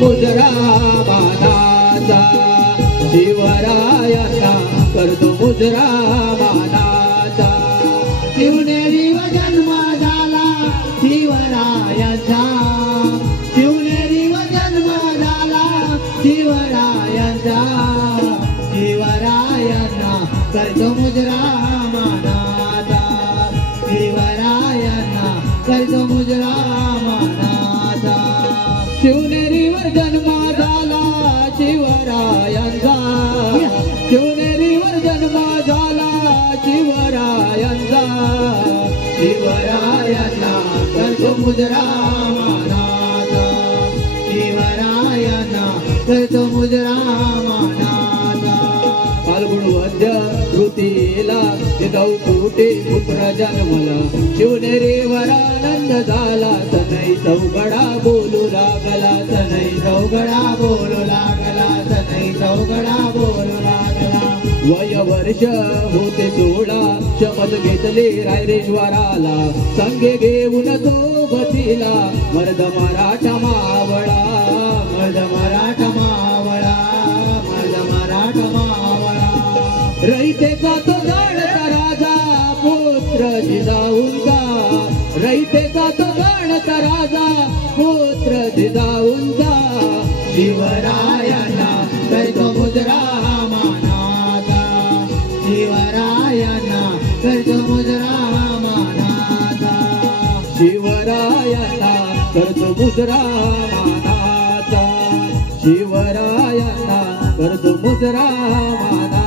मुजरा मानाचा शिवरायांना करतो मुजरा मानाचा शिवनेरी व जन्म झाला शिवरायांचा शिवनेरी व जन्म झाला शिवरायांचा शिवरायांना करतो मुजरा मानाचा शिवरायांना करतो मुजरा मानाचा शिवनेरीवर जन्म झाला शिवरायांचा शिवनेरीवर जन्म झाला शिवरायांचा शिवरायांना करतो मुजरा मानाचा शिवरायांना करतो मुजरा मानाचा फाल्गुन वद्य ऋतीला जिजाऊ कुटे पुत्र जन्मला शिवनेरीवर आनंद झाला सनई चौघडा बोलू लागला सनई चौघडा बोलू लागला सनई चौघडा बोलू लागला वय वर्ष होते 16 शपथ घेतली रायरेश्वराला संगे घेऊन सोबतीला मर्द मराठा मावळा मर्द मराठा मावळा मर्द मराठा मावळा रईतेचा तो गणता राजा पुत्र जिजाऊंचा रईतेचा तो गणता राजा पुत्र जिजाऊंचा शिवरायांना करतो मुजरा मानाचा शिवरायांना करतो मुजरा मानाचा शिवरायांना करतो मुजरा मानाचा शिवरायांना करतो मुजरा मानाचा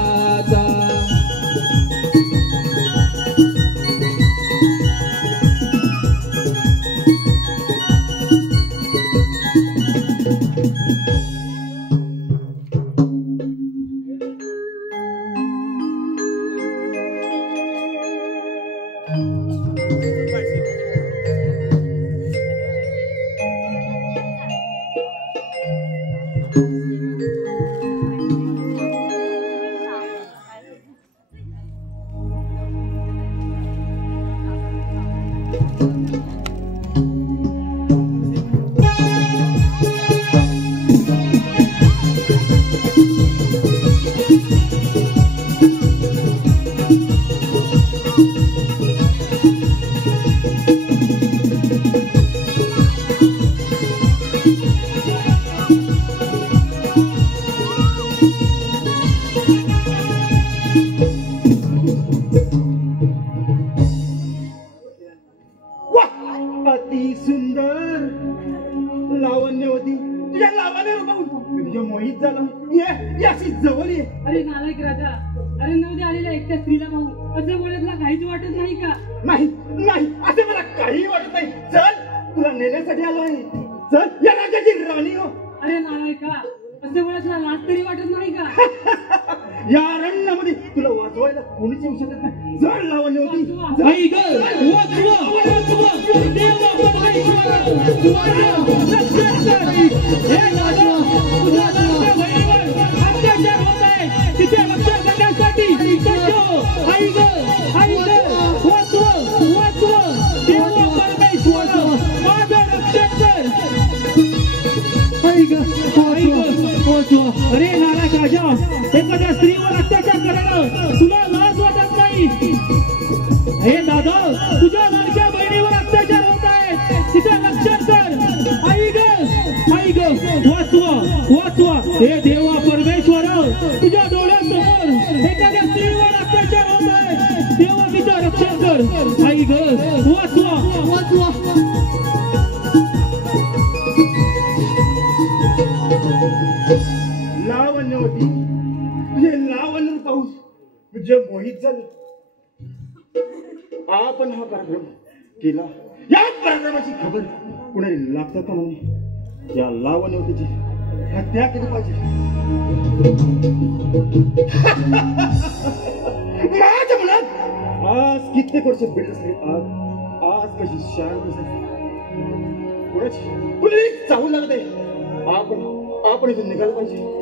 अरे नालायक राजा एखाद्या स्त्रीवर अत्याचार करणं तुला लाज वाटत नाही हे दादा तुझ्या लाडक्या बहिणीवर अत्याचार होत आहे तिथे लक्षात कर आई ग वाचवा वाचवा हे देवा परमेश्वर तुझ्या डोळ्यासमोर एखाद्या स्त्रीवर अत्याचार होत आहे देवा तिचं रक्षण कर आई ग वाचवा वाचवा लावण्य होती तुझे लावण्य पाऊस तुझे मोहित झाले आपण हा कार्यक्रम केला या कार्यक्रमाची खबर कुणाला लागतं का म्हणे या लावण्यवतीची हत्या केली पाहिजे माझ्या मनात आज कित्येक वर्ष भेट असली आज कशी शांत कुणाची कुणी चाहू लागते आपण इथून निघालं पाहिजे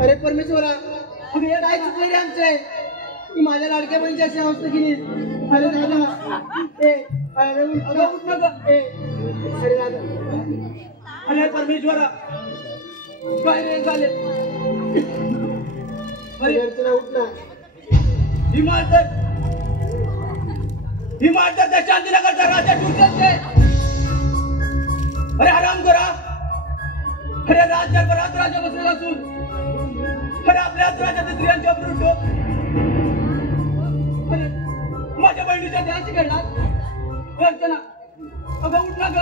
अरे परमेश्वरा अगं हे काय चुकलं रे आमचे की माझ्या लाडक्या बहिणीची अशी अवस्था केली. अरे दादा ए अरे उठ नका ए अरे दादा अरे परमेश्वरा काय रे झाले. अरे अर्चना उठ ना. हिमाचल त्या शांतीनगरचा राजा टुटत ते. अरे आराम करा. अरे राज्यभरात राजा बसलेला असून अरे आपल्याच राज्यात स्त्रियांच्या विरुद्ध माझ्या बहिणीच्या देहाची घडणार. अर्चना अगं उठ ना ग.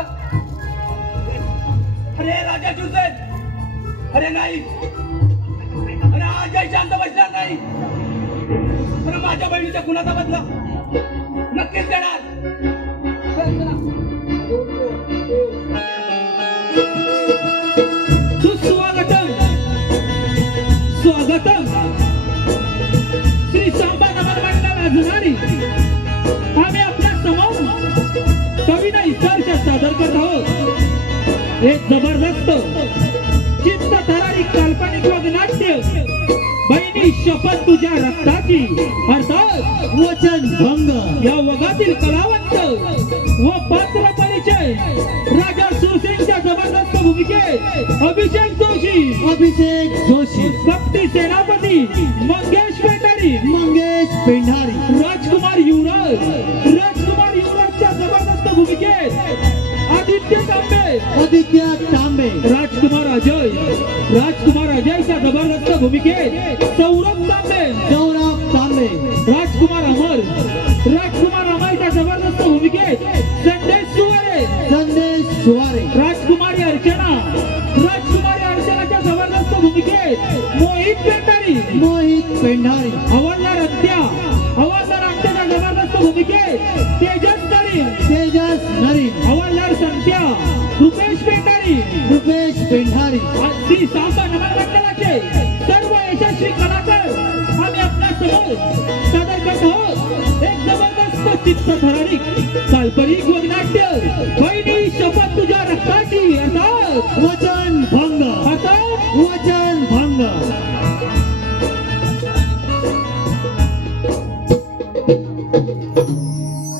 अरे राजा टुटत. अरे नाही. अरे आजही शांत बसणार नाही. अरे माझ्या बहिणीच्या खुनाचा बदला नक्कीच देणार. सुस्वागतम स्वागतम श्री सांबा नगर मंडळ अजूनही आम्ही आपल्या समोर कविता इस्तारच्या सादर करत आहोत. एक जबरदस्त चित्तथरारी काल्पनिक वगनाट्य बहिणी शपथ तुझ्या रक्ताची अर्थात वचन भंग या वगातील कलावंत व पात्र परिचय राजा सुरसेनच्या जबरदस्त भूमिकेत अभिषेक जोशी कपटी सेनापती मंगेश पेंढारी राजकुमार युवराजच्या जबरदस्त भूमिकेत आदित्य तांबे राजकुमार अजयच्या जबरदस्त भूमिकेत सौरभ तांबे राजकुमार अमरच्या जबरदस्त भूमिकेत संदेश सुवारे राजकुमारी अर्चनाच्या जबरदस्त भूमिकेत मोहित पेंढारी हवालदार अंत्याच्या जबरदस्त भूमिकेत तेजस नरीन हवालदार संत्या रुपेश पेंढारी श्री सांबा नगर मंडळाचे सर्व यशस्वी कलाकार आम्ही आपल्या समोर सादर करत आहोत. एक जबरदस्त चित्तथरारी काल्पनिक वगनाट्य बहिणी शपथ तुझ्या रक्ताची अर्थात वचन भंग.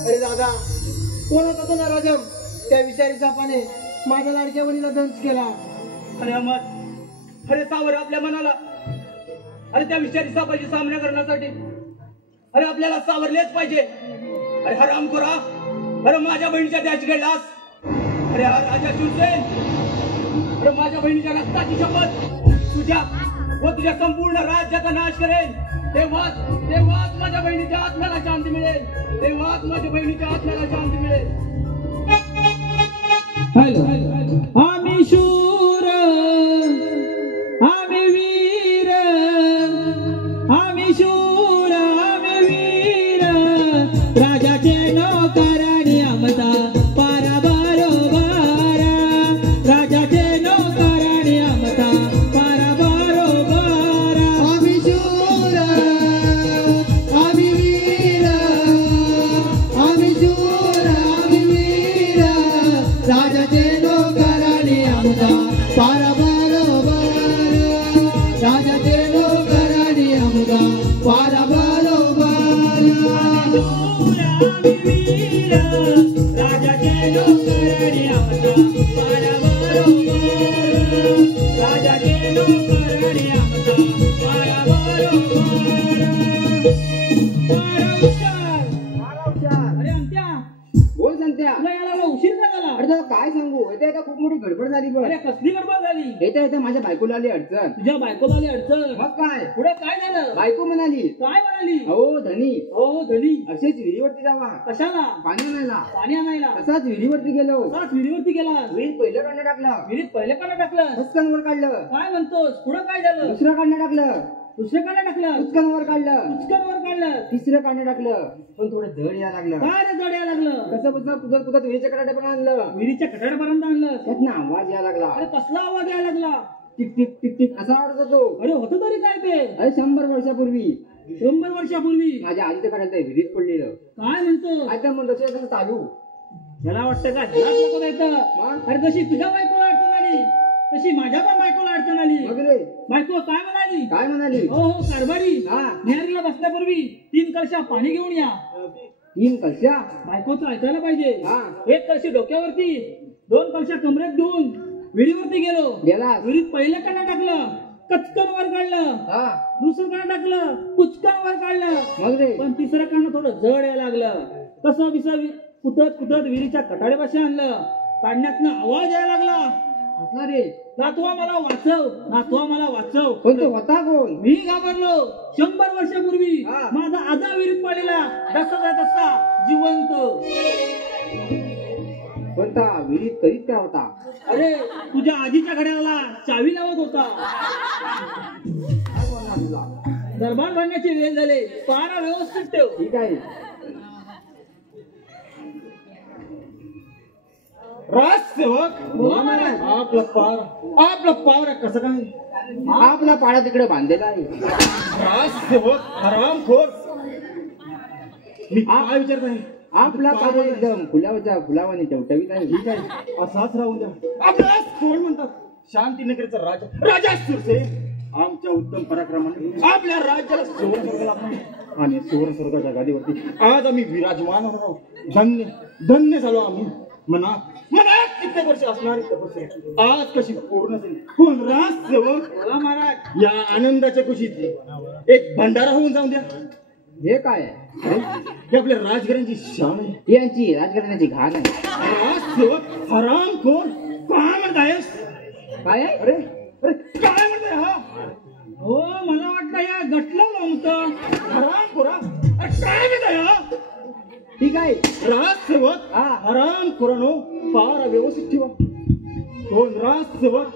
अरे दादा कोण होता तो नराजम. त्या विषारी सापाने माझ्या लाडक्या बहिणीला दंश केला. अरे अमर. अरे सावर आपल्या मनाला. अरे त्या विषारी सापाची सामना करण्यासाठी अरे आपल्याला सावरलेच पाहिजे. अरे हराम खोरा. अरे माझ्या बहिणीच्या त्याची गेलास. अरे हा राजा सुरसेन. अरे माझ्या बहिणीच्या रक्ताची शपथ तुझ्या व तुझ्या संपूर्ण राज्याचा नाश करेल. तेव्हाच माझ्या बहिणीच्या आत्म्याला शांती मिळेल. आम्ही शूर आम्ही वीर राजाचे नोकराणी आमचा पारा बरोबर. राजाचे नोकराणी आमचा पारा बरोबर. आम्ही शूर आम्ही वीर राजाचे नोकराणी आमचा पारा बरोबर. राजाचे नोकराणी आमचा पारा बरोबर. राजाचे नोकराणी आमचा पारा बरोबर. राजाचे नोकराणी आमचा पारा बरोबर. अरे अंत्या बोल संत्या. तुला याला उशीर का झाला. अरे काय सांगू येते का खूप मोठी गडबड झाली. बघ अरे कसली गडबड झाली. येते माझ्या बायकोला आली अडचण. तुझ्या बायकोला आली अडचण. मग काय पुढे काय झालं. बायको म्हणाली काय म्हणाली. हो धनी असेच विहिरीवरती जावा. कशाला. पाणी आणायला. तसाच विहिरीवरती गेला. विहिरीत पहिलं काढणं टाकलं. विहिरीत पहिले काढणं टाकलं. हुसकन वर काढलं. काय म्हणतोस. पुढे काय झालं. दुसरं काढणं टाकलं. दुसरं काढणं टाकलं. हुसकन वर काढलं. तिसरं काढणं टाकलं. पण थोडं जड यायला लागलं. काय रे जड यायला लागलं. कसं कुदत विहिरीच्या कडाड्यापर्यंत आणलं. विहिरीच्या कटाड्यापर्यंत आणलं. त्यातनं आवाज यायला लागला. अरे कसला आवाज यायला लागला. टिक टिक टिक टिक असा आवाज होतो. अरे होतं तरी काय ते. अरे 100 वर्षापूर्वी 100 वर्षापूर्वी माझ्या आजीच्या कडाड्यात विहिरीत पडलेलं. काय म्हणतो. आता म्हणतो कसं चालू. याला वाटतं का ह्यालाच नको द्यायचं. अरे जशी तुझ्या बायकोला अडचण आली तशी माझ्या पण बायकोला अडचण आली. मग रे बायको काय म्हणाली? काय म्हणाली? हो हो कारभारी, हा. नेहरीला बसल्यापूर्वी 3 कळशा पाणी घेऊन या. 3 कलशा? बायकोचं ऐकायला पाहिजे. हा. 1 कळशी डोक्यावरती, 2 कळशा कमरेत घेऊन विहिरीवरती गेलो. गेला? विहिरीत पहिल्या कडा टाकलं, कचकन वर काढलं. हा. दुसरं कडा टाकलं, कुचकन वर काढलं. मग रे पण तिसरं कडनं थोडं जड यायला लागलं. कसं बिसं कुठत विहिरीच्या कठाड्यापाशी आणलं. काढण्यातनं आवाज यायला लागला. असला रे. नातवा मला वाचव, नातवा मला वाचव. पण तो होता कोण? मी घाबरलो. 100 वर्षापूर्वी हा. माझा आजा विहिरीत पडलेला, तसा तसा जिवंत. कोणता? विहिरीत करीत काय होता? अरे तुझ्या आजीच्या घड्याला चावी लावत होता. काय बोलणार तुला? दरबार भरण्याची वेळ झाले, पारा व्यवस्थित ठेव. ठीक आहे. राजसेवक बोला महाराज. आपला पार कसं काय? आपला पाडा तिकडे बांधलेला आहे. राजसेवक हरामखोर. मी काय विचारत आहे? आपला पाडा एकदम फुलावाने टवटवीत आहे. ठीक आहे, असाच राहून द्या. आपल्याला कोण म्हणतात? शांतीनगरचा राजा, राजा सुरसे. आमच्या उत्तम पराक्रमाने आपल्या राज्याला सुवर्ण स्वर्ग लाभला आणि सुवर्ण स्वर्गाच्या गादीवरती आज आम्ही विराजमान आहोत. धन्य धन्य झालो आम्ही. मनात कित्येक वर्ष असणारी तपस्या आज कशी पूर्ण झाली. कोण? राजसेवक. बोला महाराज. या आनंदाच्या खुशीत एक भंडारा होऊन जाऊन द्या. हे काय आहे? हे आपल्या राजघरांची शान आहे. ही यांची राजकारण्याची घाण आहे. राजसेवक हरामखोर. काय म्हणतायस? काय आहे? अरे अरे काय म्हणताय हा? हो मला वाटलं या गटलं नव्हतं. हरामखोरा. अरे काय म्हणताय हा? ठीक आहे. राजसेवक हा. हरामखोरानो, पारा व्यवस्थित ठेवा. कोण? राजसेवक.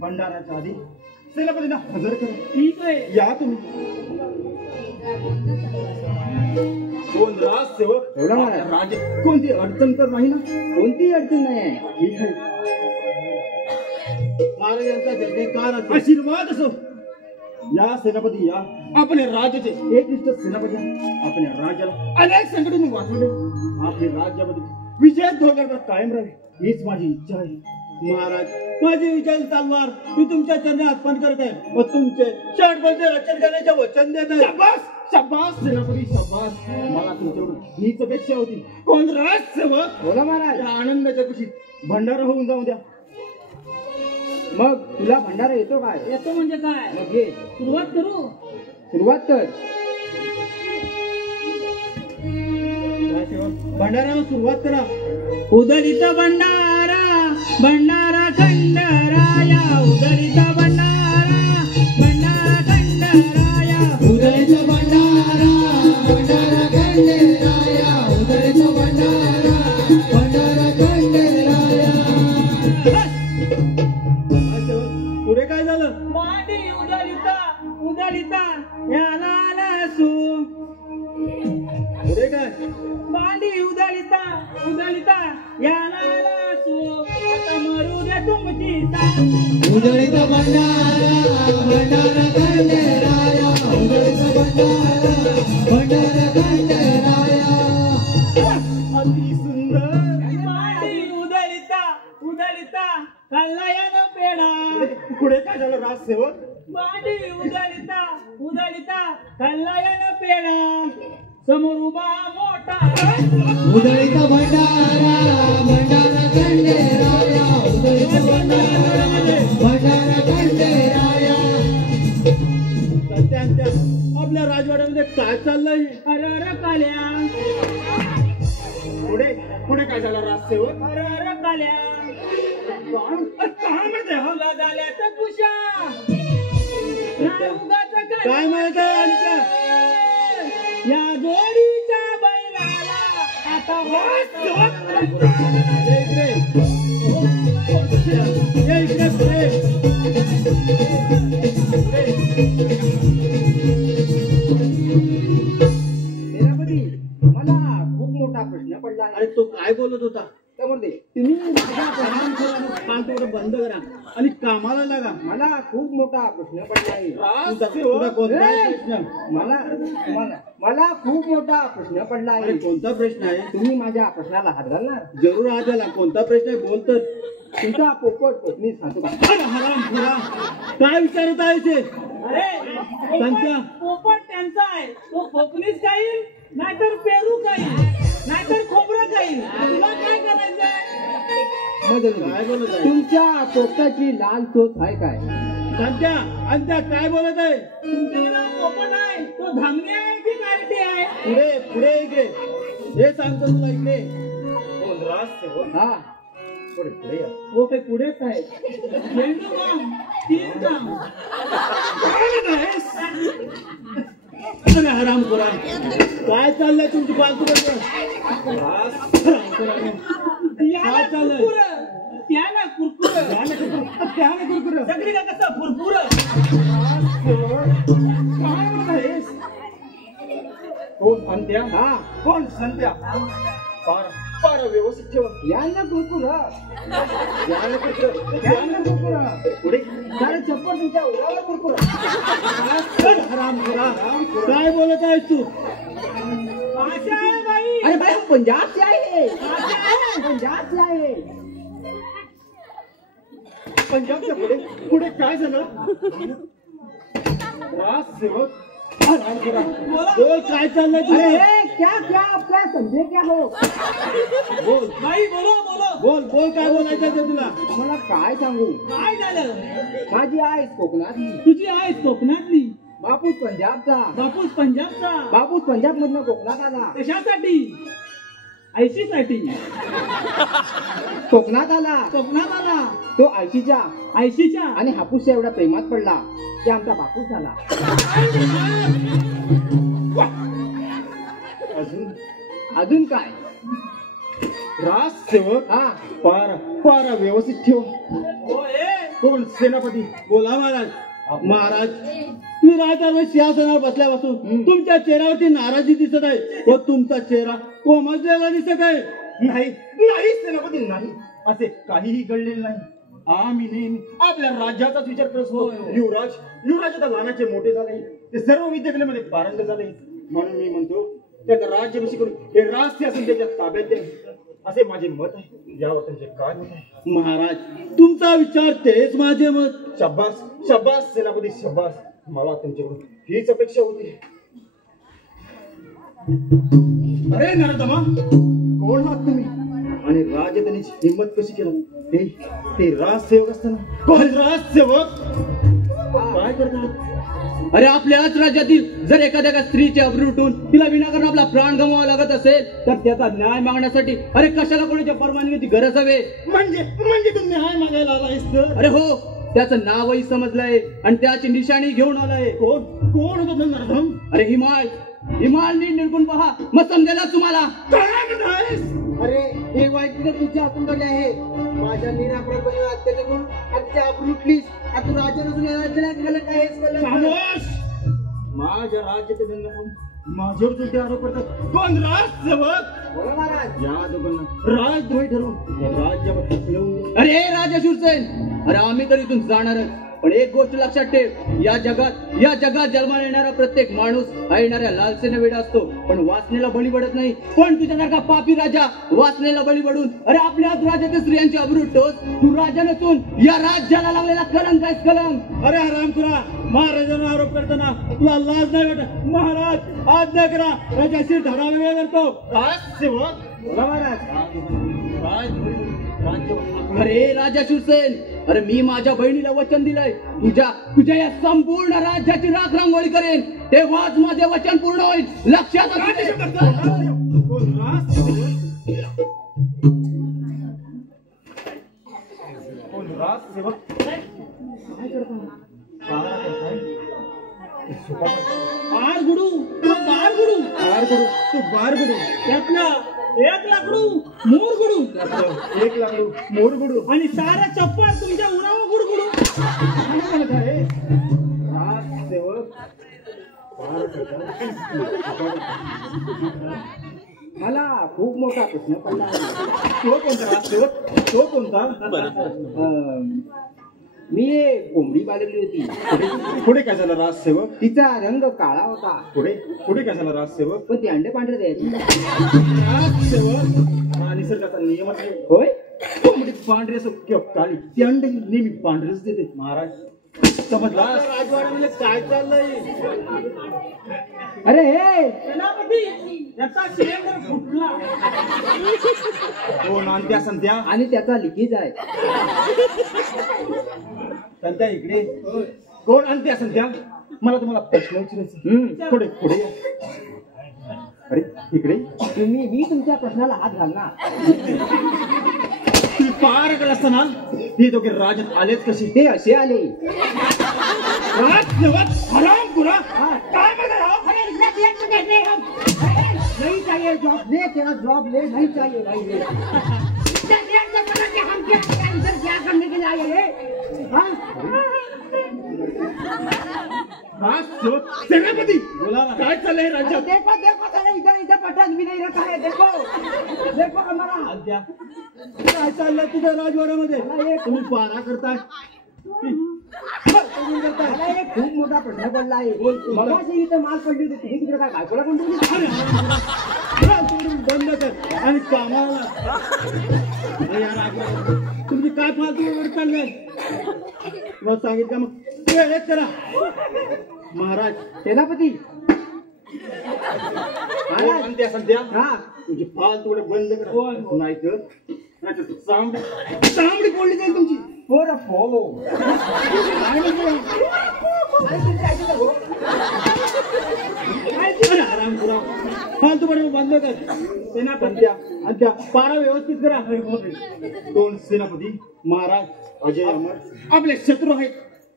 भंडाराच्या आधी सेनापतींना हजर करा. ठीक आहे. या तुम्ही. कोण? राजसेवक. बोला महाराज. राज कोणती अडचण तर नाही ना? कोणतीही अडचण नाही आहे. ठीक आहे. महाराजांचा जयकार असो. आशीर्वाद असो. या सेनापती या. आपल्या राज्याचे एकनिष्ठ सेनापती आहे. आपल्या राज्याला अनेक संकटांनी वाचवले. आपल्या राज्यामध्ये विजय ध्वजाला कायम राहावे हीच माझी इच्छा आहे. महाराज माझी विजय तलवार मी तुमच्या चरणी अर्पण करत आहे व तुमचे षडबंदी रक्षण करण्याचे वचन देत आहे. शाबास शाबास सेनापती शाबास. मला तुमच्याकडून हीच अपेक्षा होती. कोण? राजसेवक. बोला महाराज. या आनंदाच्या खुशीत भंडारा होऊन जाऊ द्या. मग तुला भंडारा येतो काय? येतो म्हणजे काय? मग ये. सुरुवात करू. सुरुवात कर. भंडाराला सुरुवात करा. उदलित भंडारा भंडारा खंडराया. उदलित भंडारा भंडारा खंडराया. उदलित भंडारा भंडारा खंडेराया. उदलित भंडारा भंडारा खंडेराया. पुढे काय झालं? मांडी उदलिता उदलिता याला लासू. पुढे काय? मांडी उदलिता उदलिता याला लासू. आता मरू द्या तुमची सासू. उदलित भंडारा भंडारा खंडेराया. उदलित भंडारा भंडारा खंडेराया. अति सुंदर. मांडी उदलिता उदलिता कल्याण पेढा. पुढे काय झालं? राजसेवक. मांडी उदलिता उदलिता कल्याण पेढा. समोर उभा मोठा उदलित भंडारा भंडारा खंडेराया. उदलित भंडारा भंडारा खंडेराया. त्यांच्या आपल्या राजवाड्यामध्ये काय चाललंय? अरर काल्या पुढे पुढे काय झालं? राजसेवक. अरर काल्या काय म्हणते हा? तुला झाल्याचं कुशा काय म्हणत आहे आमच्या? या जोडीच्या बैलाला आता सेनापती मला खूप मोठा प्रश्न पडला आहे. अरे तो काय बोलत होता? त्यामध्ये तुम्ही माझ्या कान थोडं बंद करा आणि कामाला लागा. मला खूप मोठा प्रश्न पडला आहे. तुझा कोणता ए! प्रश्न? मला खूप मोठा प्रश्न पडला अरे आहे. कोणता प्रश्न आहे? तुम्ही माझ्या प्रश्नाला हात घालणार? जरूर हा झाला. कोणता प्रश्न आहे? बोल तर. तुमचा पोपट कोकणी सांगतो का? अरे हराम खोरा, काय विचारत आहे ते? अरे संत्या. पोपट त्यांचा आहे, तो कोकणीच खाईल नाहीतर पेरू खाईल नाहीतर खोबरं खाईल, तुला काय करायचंय? काय बोलत आहे? तुमच्या पोपटाची लाल चोच आहे काय? संत्या, अंत्या काय बोलत आहे? तुमच्याकडे पोपट आहे, तो धामणी आहे की कार्टी आहे? पुढे पुढे इकडे हे सांगतो तुला इकडे. कोण राजसेवक? हा पुढे पुढे या. हो ते पुढेच आहे. झेंडू बाम, तीन काम. अरे हराम खोरा, काय चाललंय तुमची फालतू याला चाललंय? कुरकुरं, त्याला कुरकुरं. सगळी का कसं फुरफुरं. कोण संत्या? हा कोण संत्या? पार पार व्यवस्थित ठेवा. यांना कुरकुर याला कुठं? यांना कुरकुर पुढे सारे चप्पल तुमच्या उरावर कुरकुर. हराम खोरा, काय बोलत आहेस तू? भाषा आहे बाई. अरे भाई हम पंजाब से आए हैं, भाषा आहे. पंजाब से आए हैं. पंजाबच्या पुढे पुढे काय झालं? राजसेवक हराम खोरा, बोल काय चाललंय अरे तुझं? हे क्या क्या आप क्या समझे क्या हो? बोल बाई बोलो बोलो. बोल बोल, काय बोलायचं ते तुला? मला काय सांगू? काय झालं? माझी आई कोकणातली, तुझी आहे कोकणातली, बापूस पंजाबचा. बापूस पंजाबचा. बापूस पंजाब मधनं कोकणात आला. कशासाठी? आयशीसाठी. कोकणात आला कोकणात आला. तो आयशीच्या आयशीच्या. आणि हापूसच्या एवढ्या प्रेमात पडला की आमचा बापूस झाला. अजून अजून काय? राजसेवक हा पार पार व्यवस्थित ठेवा. होय. कोण? सेनापती. बोला महाराज. महाराज, तुम्ही राजकारणात सिंहासनावर बसल्यापासून तुमच्या चेहऱ्यावरती नाराजी दिसत आहे व तुमचा चेहरा कोमजलेला दिसत आहे. नाही नाही सेनापती नाही, असे काहीही घडलेले नाही. आम्ही नेहमी आपल्या राज्याचाच विचार करत असतो. युवराज आता लहानाचे मोठे झाले, ते सर्व विद्यापीठामध्ये पारंगत झाले. म्हणून मी म्हणतो त्याचा राज्याभिषेक करून हे राज्य असून त्याच्या ताब्यात द्यावे, असे माझे मत आहे. यावर त्यांचे काय मत आहे? महाराज, तुमचा विचार तेच माझे मत. शब्बास शब्बास सेनापती शब्बास, मला तुमच्याकडून हीच अपेक्षा होती. अरे नरोत्तमा, कोण आहात तुम्ही? आणि राजधानीची हिंमत कशी केली? ते राजसेवक असताना कोण राजसेवक? काय करतात? अरे आपल्याच राज्यातील जर एखाद्या स्त्रीचे अब्रू उठून तिला विनाकारण आपला प्राण गमवावा लागत असेल तर त्याचा न्याय मागण्यासाठी अरे कशाला कोणाच्या परवानगीची गरज हवे? म्हणजे तू न्याय मागायला आलायस तर? अरे हो, त्याचं नावही समजलंय आणि त्याची निशाणी घेऊन आलाय. कोण होतं तो नरधम? अरे हिमाल नीट निरखून पहा, मग समजेलच तुम्हाला. काय म्हणतायस? अरे हे वाईट तुझ्या हातून घडले आहे. माझ्या निरापराध अत्याचार करून आजच्या अब्रू लुटलीस. आता तू राज्य नसून या राज्याला गेलं काय हेच कळलं नाही. खामोश! माझ्या राज्याचे दंड माझ्यावर चुकी आरोप करतात. कोण? राजसेवक. बोला महाराज. या दोघांना राजद्रोही ठरवून या राज्यावर ढकलवून. अरे राजा शूरसेन, अरे आम्ही तर इथून जाणारच, पण एक गोष्ट लक्षात ठेव, या जगात जन्माला येणारा प्रत्येक माणूस हा येणाऱ्या लालसेने वेडा असतो, पण वासनेला बळी पडत नाही. पण तुझ्यासारखा पापी राजा वासनेला बळी पडून अरे आपल्याच राज्यातील स्त्रियांची अब्रू टोच. तू राजा नसून या राज्याला लागलेला कलंक आहेस, कलंक. अरे हरामखोरा, महाराजांना आरोप करताना तुला लाज नाही वाटत? महाराज, आज्ञा करा, राजाशी धडा वेगळा करतो. राजसेवक. बोला महाराज. राजद्रोही राज्यावर. अरे राजा शूरसेन, अरे मी माझ्या बहिणीला वचन दिलंय, तुझ्या या संपूर्ण राज्याची राख रांगोळी करेन, तेव्हाच माझे वचन पूर्ण होईल. लक्षात असू दे. कोण? राजसेवक. कोण? राजसेवक. काय करताय? आर गुडू, तो बार गुडू, बार गुडू. तू बार गुडू. त्यातलं 1 लाकडू मोर गुडू, 1 लाकडू मोर गुडू. आणि सारा चप्पल तुमच्या उरावर गुडगुडू. काय म्हणत आहे? राजसेवक. बार करतात. मला खूप मोठा प्रश्न पडला आहे. तो कोणता राजसेवक? तो कोणता? मी एक कोंबडी बाळगली होती. पुढे काय झालं राजसेवक? तिचा रंग काळा होता, पुढे काय झालं राजसेवक? पण ती अंडे पांढरे द्यायची. राजसेवक, हा निसर्गाचा नियमच आहे. होय, कोंबडी पांढरी असो किंवा काळी ती अंडे नेहमी पांढरीच देते महाराज. समजला? राजवाड्यामध्ये काय चाललंय? अरे हे सेनापती याचा सिलेंडर फुटला. हो नांद्या संध्या आणि त्याचा लिकेज आहे. संध्या इकडे कोण आणत्या संध्या? मला तुम्हाला प्रश्न विचारायचा. थोडे पुढे या. अरे इकडे मी तुमच्या प्रश्नाला हात घालणार. तुम्ही पार करत असताना हे दोघे राजात आलेच कसे? ते असे आले. हराम पुरा काय नहीं चाहिए जॉब ले, तेरा जॉब ले, नहीं चाहिए भाई ले. हम क्या अंदर क्या करने के लिए आए हैं? हाँ? सेनापती बोला काय चाललंय राज्यात? देखो देखो साले इधर इधर पठान भी नहीं रखा है. देखो देखो हमारा काय चाललंय तुझ्या राजवाड्यामध्ये? तुम्ही पारा करताय मला एक खूप मोठा प्रश्न पडला आहे. मगाशी इथं माल पडली होती, तुम्ही तिकडे काय बायकोला पण तुम्ही बंद कर आणि कामाला या राजवाड्यात तुमची काय फालतू वेळ चाललंय? मला सांगितलं मग वेळेत करा महाराज. सेनापती म्हणते सध्या हा तुझी फालतू वेळ बंद करा. नाही तर चांबडी फोडली जाईल तुमची. पोरं फो आराम करा फालतू पण बंद कर. सेनापती अद्या पारा व्यवस्थित करा. दोन सेनापती महाराज अजय अमर आपले शत्रू आहेत.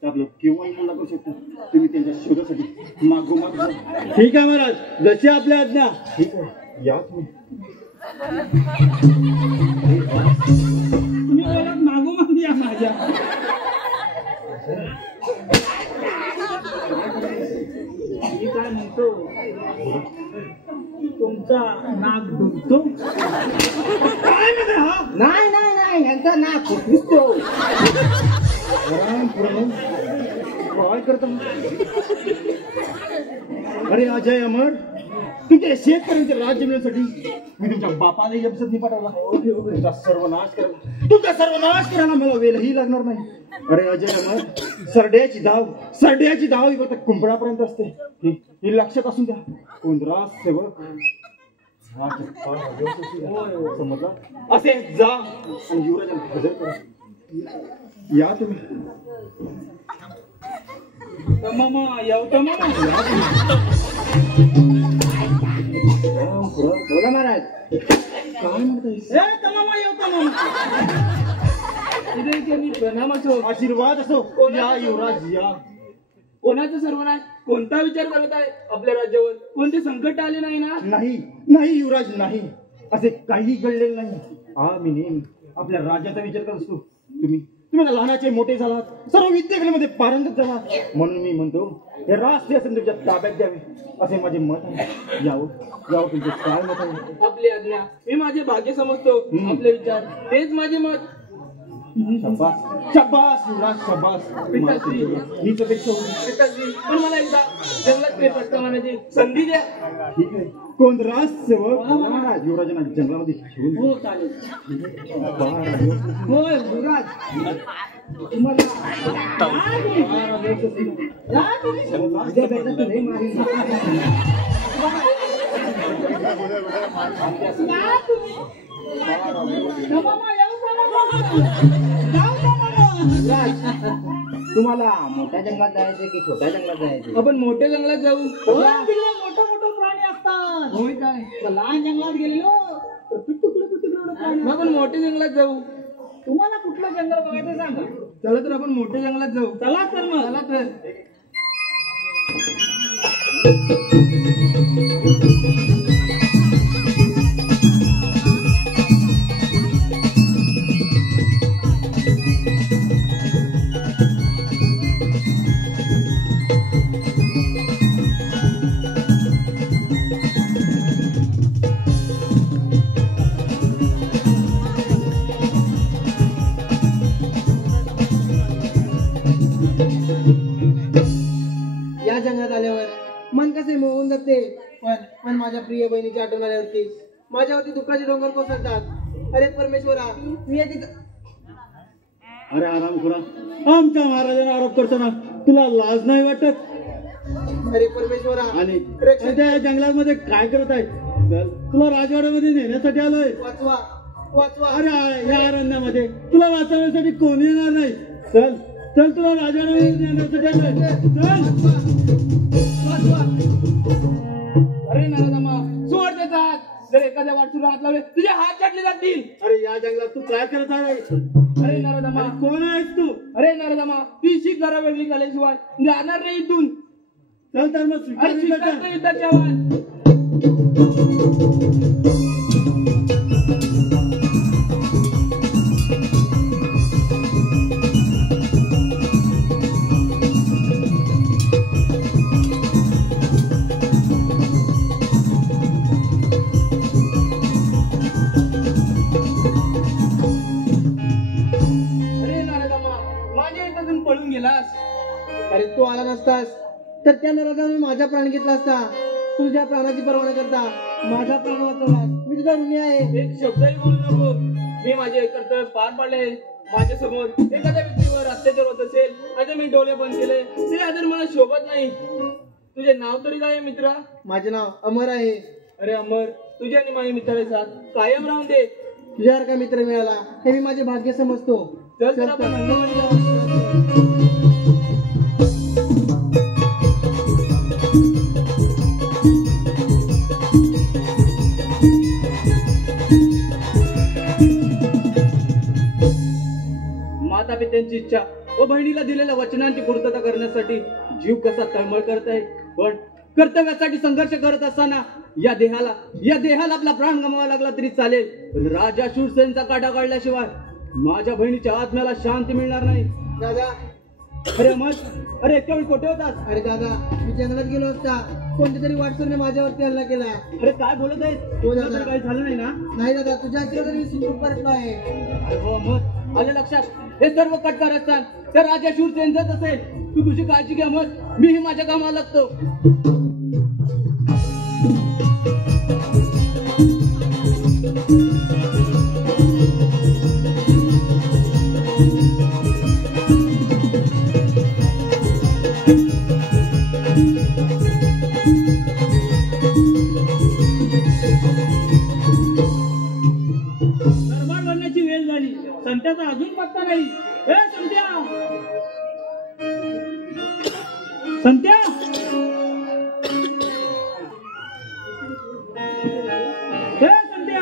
आपलं केव्हाही हल्ला करू शकतात. तुम्ही त्यांच्या शोधासाठी मागोमाग जा. ठीक आहे महाराज जशी आपल्या आज्ञा. ठीक आहे या तुम्ही ओळख मागोमाग या माझ्या. मी काय म्हणतो तुमचा नाक दुखतो? काय म्हणते हा? नाही नाही नाही यांचा नाक फुटतो. आराम पुरा काय करता? अरे अजय अमर तुमच्या शेतकऱ्यांचे राज्य मिळण्यासाठी मी तुमच्या बापाला यमसद नाही पाठवला. तुमचा सर्वनाश करायला मला वेळही लागणार नाही. अरे अजय अमर सरड्याची धाव ही फक्त कुंपणापर्यंत असते. ही लक्षात असून द्या. कोंदराज सेवक समजला? असे जा आणि युवराजांना हजर करा. या तुम्ही मामा येवता मामा. बोला महाराज. काय म्हणताय? ए तमामा येवता मामा. इथे मी प्रणाम असो. आशीर्वाद असो. या युवराज या. कोणाचा सर्वनाश? कोणता विचार करत आहे आपल्या राज्यावर? कोणते संकट आले नाही ना? नाही युवराज नाही. असे काही घडलेले नाही. मी नेहमी आपल्या राज्याचा विचार करत असतो. तुम्ही आता लहानाचे मोठे झालात. सर्व विद्याकलेमध्ये पारंगत झालात. म्हणून मी म्हणतो हे राष्ट्रीय असं तुमच्या ताब्यात द्यावे असे माझे मत आहे. यावं तुमचे काय मत आहे? आपली आज्ञा. मी माझे भाग्य समजतो. आपले विचार तेच माझे मत. शाबास युवराज शाबास. पिताश्री. हीच अपेक्षा होती. पिताश्री, पण मला एकदा जंगलात फेरफटका मारण्याची संधी द्या. ठीक आहे. कोण राज सेवक युवराजांना जंगलामध्ये घेऊन हो चालेल. होय युवराज तुम्हाला उद्या भेटलं तर नाही मारीन. तुम्हाला मोठ्या जंगलात जायचं की छोट्या जंगलात जायचं? आपण मोठ्या जंगलात जाऊ. तिकडे मोठे मोठे प्राणी असतात. होय काय? तर लहान जंगलात गेलेलो तर पिटुकले प्राणी. मग आपण मोठ्या जंगलात जाऊ. तुम्हाला कुठलं जंगल बघायचं सांगा. चला तर आपण मोठ्या जंगलात जाऊ. चला तर मग. चला तर. या जंगलात आल्यावर मन कसे मोहून जाते. पण माझ्या प्रिय बहिणीची आठवण आल्यावरती माझ्यावरती दुःखाचे डोंगर कोसळतात. अरे परमेश्वरा मी तिथं अरे आरामखोरा, आमच्या महाराजांना आरोप करताना तुला लाज नाही वाटत? अरे परमेश्वरा आणि त्या जंगलामध्ये काय करत आहे? चल, तुला राजवाड्यामध्ये नेण्यासाठी आलोय. वाचवा वाचवा. अरे या अरण्यामध्ये तुला वाचवण्यासाठी कोणी येणार नाही. चल चल, तुला राजवाड्यामध्ये नेण्यासाठी आलोय. चल. वाचवा. अरे नरदमा, सोड देतात. जर एखाद्या वाटूला हात लावले तुझे हात छाटले जातील. अरे या जंगलात तू काय करत आहे? अरे नरदमा, कोण आहेस तू? अरे नरदमा, ती शीख जरा वेगळी झाल्याशिवाय जाणार नाही इथून. चल तर मग अरे स्वीकार शिकायचं युद्धाची आवाज. अरे नरदमा, माझ्या इथून पळून गेलास. अरे तू आला नसतास तर त्या नराधाने माझा प्राण घेतला असता. तुझ्या प्राणाची पर्वा न करता माझा प्राण वाचवलास. मी तुझा ऋणी आहे. एक शब्दही बोलू नको. मी माझे कर्तव्य पार पाडले. माझ्या समोर एखाद्या व्यक्तीवर अत्याचार होत असेल आता मी डोळे बंद केले, ते आदर मला शोभत नाही. तुझे नाव तरी काय आहे मित्रा? माझे नाव अमर आहे. अरे अमर, तुझ्या आणि माझ्या मित्राचे साथ कायम राहून दे. तुझ्यासारखा मित्र मिळाला हे मी माझे भाग्य समजतो. चल तर आपण रंगवणी जाऊ. माता पित्यांची इच्छा व बहिणीला दिलेल्या वचनांची पूर्तता करण्यासाठी जीव कसा तळमळ करत आहे, पण कर्तव्यासाठी संघर्ष करत असताना या देहाला आपला प्राण गमवावा लागला तरी चालेल, पण राजा शूरसेनचा काटा काढल्याशिवाय माझ्या बहिणीच्या आत्म्याला शांती मिळणार नाही. दादा, अरे अमर, अरे एकट्या वेळी कुठे होतास? अरे दादा, मी जंगलात गेलो असता कोणत्या तरी वाटसरने माझ्यावरती हल्ला केला. अरे काय बोलत आहेस? हो दादा. काही झालं नाही ना? नाही दादा, तुझ्या आशीर्वादाने मी सुखरूप परतलो आहे. अरे हो अमर, आलं लक्षात. हे सर्व कटकार असतात त्या राजा शूरसेनच असेल. तू तुझी काळजी घे अमर, मीही माझ्या कामाला लागतो. दरबार बनण्याची वेळ झाली. संत्याचा अजून पत्ता नाही. ए संत्या, संत्या, ए संत्या,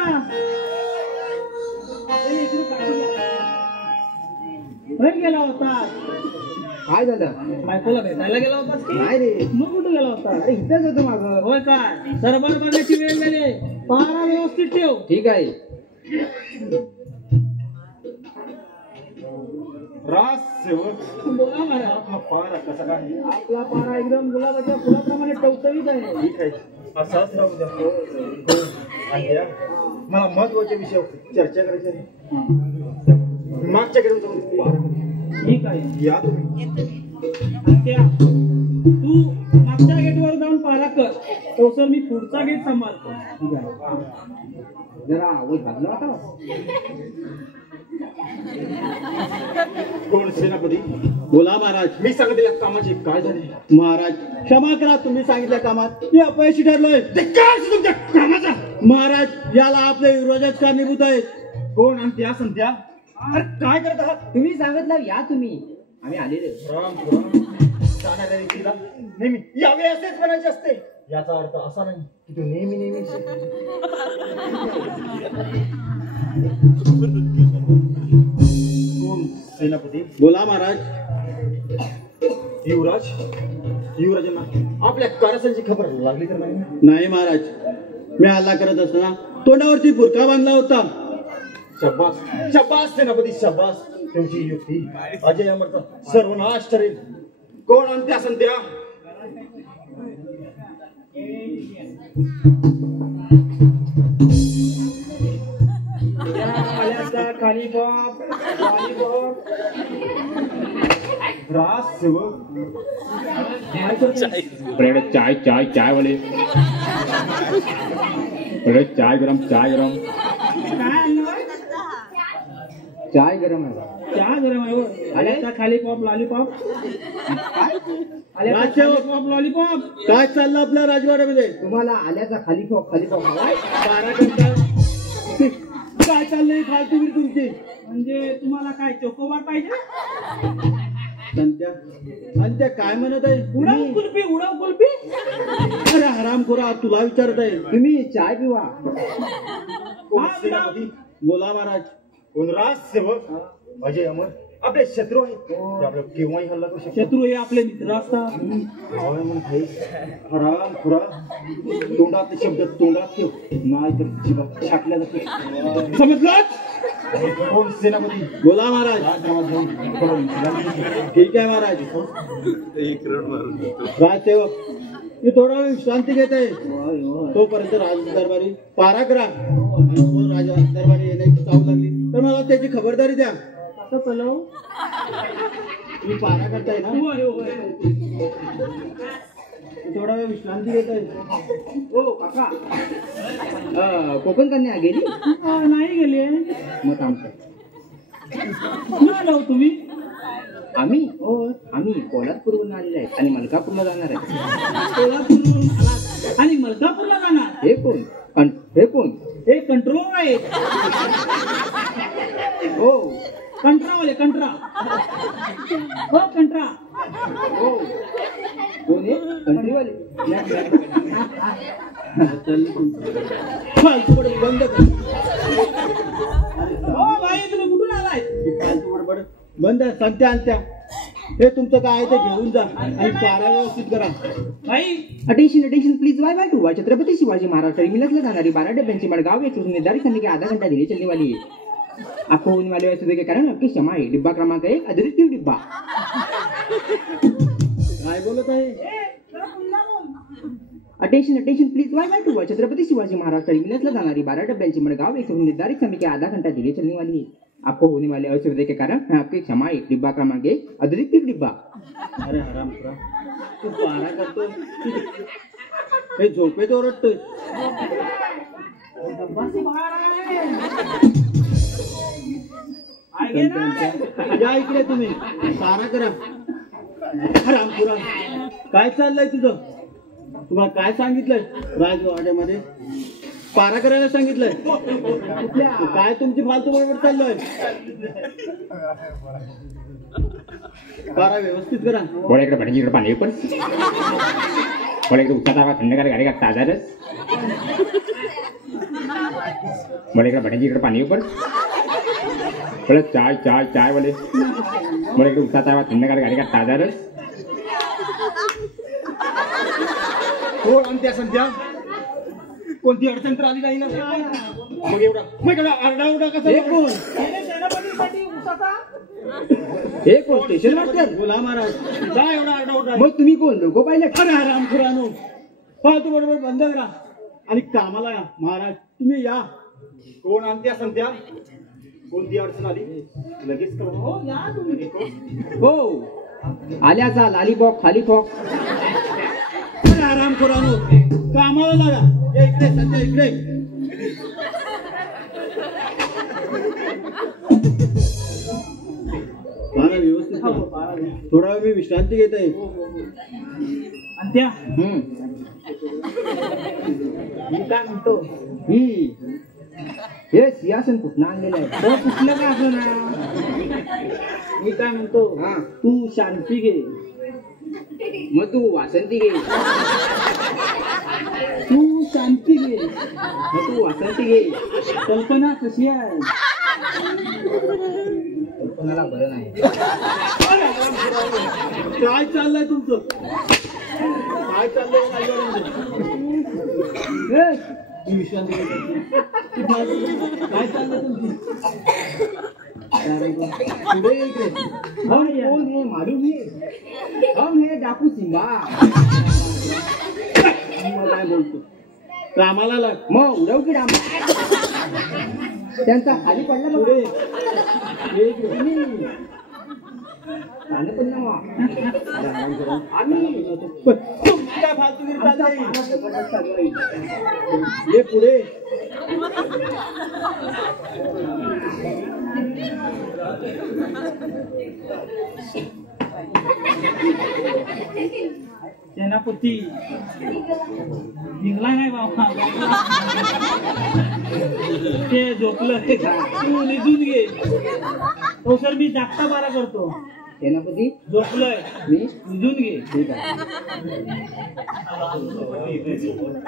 कुठे गेला होता? काय झालं? बायकोला भेटायला गेला होतास की? नाही रे, मग कुठे गेला होता? अरे इथंच होतो मागं. होय काय? दरबार बनण्याची वेळ झाली. पहारा व्यवस्थित ठेव. ठीक आहे. रास सेवक, बोला महाराज. आपला पारा कसा काय? आपला पारा एकदम गुलाबाच्या फुलाप्रमाणे टवटवीत आहे. ठीक आहे, असाच राहू द्या. हो. आणि या, मला महत्वाच्या विषयावर चर्चा करायची आहे. मागच्याकडे जाऊन पारा. ठीक आहे. या तुम्ही. संत्या, तू मागच्या गेटवर जाऊन पारा कर. तसं मी पुढचा गेट सांभाळतो. ठीक आहे. जरा आवाज घातला होता. कोण सेनापती? बोला महाराज. मी सांगितलेल्या कामाचे काय झाले? महाराज क्षमा करा, तुम्ही सांगितल्या कामात मी अपयशी ठरलोय. ते काय असं तुमच्या कामाचा? महाराज, याला आपले युवराजच कारणीभूत आहेत. कोण आणि त्या संध्या? अरे काय करत आहात? तुम्ही सांगितलं या तुम्ही, आम्ही आलेले. राम जाणाऱ्या व्यक्तीला नेहमी यावे असेच म्हणायचे असते. याचा अर्थ असा नाही की तू नेहमी कोण सेनापती? बोला महाराज. युवराजांना आपल्या कारस्थानची खबर लागली तर नाही? नाही महाराज, मी हल्ला करत असताना तोंडावरती बुरखा बांधला होता. शब्बास शब्बास सेनापती, शब्बास. तुमची युक्ती अजय अमरचा सर्वनाश ठरेल. कोण आणि त्या संध्या? रास सेवक, ब्रेड चाय चाय चाय वाले, ब्रेड चाय गरम चाय गरम. काय आणलं? चाय गरम आहे चहा गरम आहे हो. आल्याचा खाली पॉप लॉलीपॉप आल्याचा राजसेवक. खाली पॉप लॉलीपॉप काय चाललं आपल्या राजवाड्यामध्ये? तुम्हाला आल्याचा खाली पॉप हवाय? बारा करता काय चाललंय फालतूगिरी तुमची? म्हणजे तुम्हाला काय चोकोबार पाहिजे? संत्या काय म्हणत आहे? उडव कुल्फी उडव कुल्फी. अरे हरामखोरा, तुला विचारत आहे. तुम्ही चाय पिवा. कोण सेनापती? बोला महाराज. कोण राजसेवक? अजय अमर आपले शत्रू आहेत ते आपल्याला केव्हाही हल्ला करू शकतात. शत्रू हे आपले मित्र असतात. होय म्हणते हरामखोरा, तोंडातले शब्द तोंडात ठेव, नाही तर जीवात छाटल्या जाते. समजलं? कोण सेनापती? बोला महाराज. राजगावात जाऊन ठीक आहे महाराज. राजसेवक मी थोडा वेळ विश्रांती घेत आहे. तोपर्यंत राज दरबारी पारा करा. राजा दरबारी येण्याची चाव लागली तर मला त्याची खबरदारी द्या. कसं चलव? तुम्ही पारा करताय ना? होय होय. थोडा वेळ विश्रांती घेत आहे. हो काका, कोकण कन्या गेली? नाही गेले. मग थांबतो. कुठं आलो हो तुम्ही? आम्ही कोल्हापूरहून आलेले आहेत आणि मलकापूरला जाणार आहे. कोल्हापूरवरून आलात आणि मलकापूरला जाणार? हे कोण? हे कंट्रोल आहे. हो कंट्रावाले कंट्रा. हो कंट्रा. हो कोण आहे? कंट्रीवाले. फालतू बडबड बंद कर. हो बाई तुम्ही कुठून आलाय? फालतू बडबड बंद. संत्या अंत्या हे तुमचं काय आहे ते घेऊन जा आणि पारा व्यवस्थित करा. बाई attention please way to Chhatrapati Shivaji Maharaj टर्मिनसला जाणारी 12 डब्यांची मडगांव एक्सप्रेस निर्धारित समय के आधा घंटा देरी चलने वाली है. आपको होने वाले वैसे के कारण आपकी क्षमा है. डिब्बा क्रमांक 1 अतिरिक्त डिब्बा. काय बोलत आहे? Attention please way to Chhatrapati Shivaji Maharaj टर्मिनसला जाणारी 12 डब्यांची मडगांव एक्सप्रेस निर्धारित समय के आधा घंटा देरी चलने वाली है. आपको होने वाले असुविधा के कारण आपकी क्षमा है. डिब्बा क्रमांक 1 अतिरिक्त डिब्बा. अरे हरामखोरा, तू पारा करतोय हे झोपेत ओरडतोय. या इकडे तुम्ही पारा करा. हरामखोरा, काय चाललंय तुझं? तुम्हाला काय सांगितलंय राजवाड्यामध्ये? पारा करायला सांगितलंय. काय तुमची फालतू बरोबर चाललोय? पारा व्यवस्थित करा. मला इकडे पाणी इकडे पाणी पण मला इकडे उठता तावा थंडगार गाडी का ताजा रस. मला इकडे पाणी इकडे पाणी पण मला चाय चाय चाय वाले. मला इकडे उठता तावा थंडगार गाडी का ताजा रस. कोण अंत्या संध्या? कोणती अडचण तर आली नाही ना? मग एवढा आरडाओरडा कसा? हे कोण? Station master? बोला महाराज. काय एवढा आरडाओरडा? मग तुम्ही कोण? लोक पायलट? अरे हरामखोरानो, फालतू बरोबर बंद करा आणि कामाला या. महाराज तुम्ही या. कोण अंत्या संध्या? कोणती अडचण आली? लगेच करू. हो या तुम्ही. हो आल्याचा लॉलीपॉप खाली पॉप. अरे हरामखोरानो, कामाला लागा. या इकडे संध्या, इकडे. पारा व्यवस्थित करा. थोडा वेळ मी विश्रांती घेत आहे. अंत्या मी काय म्हणतो, हे सिंहासन कुठं आणलेलं आहे? हो कुठलं का असं ना. मी काय म्हणतो, तू शांती घे. मग तू वासंती घे. तू शांती घे. मग तू वासंती घे. कल्पना कशी आहे? कल्पनाला बरं नाही. काय चाललंय तुमचं? काय चाललंय मी विश्रांती घेत आहे. काय चाललंय तुमचं? पुढे ये इकडे. हम कौन है मालूम है? हम है डाकू सिंबा. मग काय बोलतो? कामाला लाग. मग उडव की डाम. त्यांचा खाली पडला पुढे बघा. ये इकडे. झालं पण ना आम्ही तुमची काय फालतूगिरी चाललंय? ये पुढे. सेनापती निघला नाही बाबा ते झोपलं तू निघून घे तो सर मी जागता बारा करतो सेनापती झोपलंय मी निघून घे ठीक आहे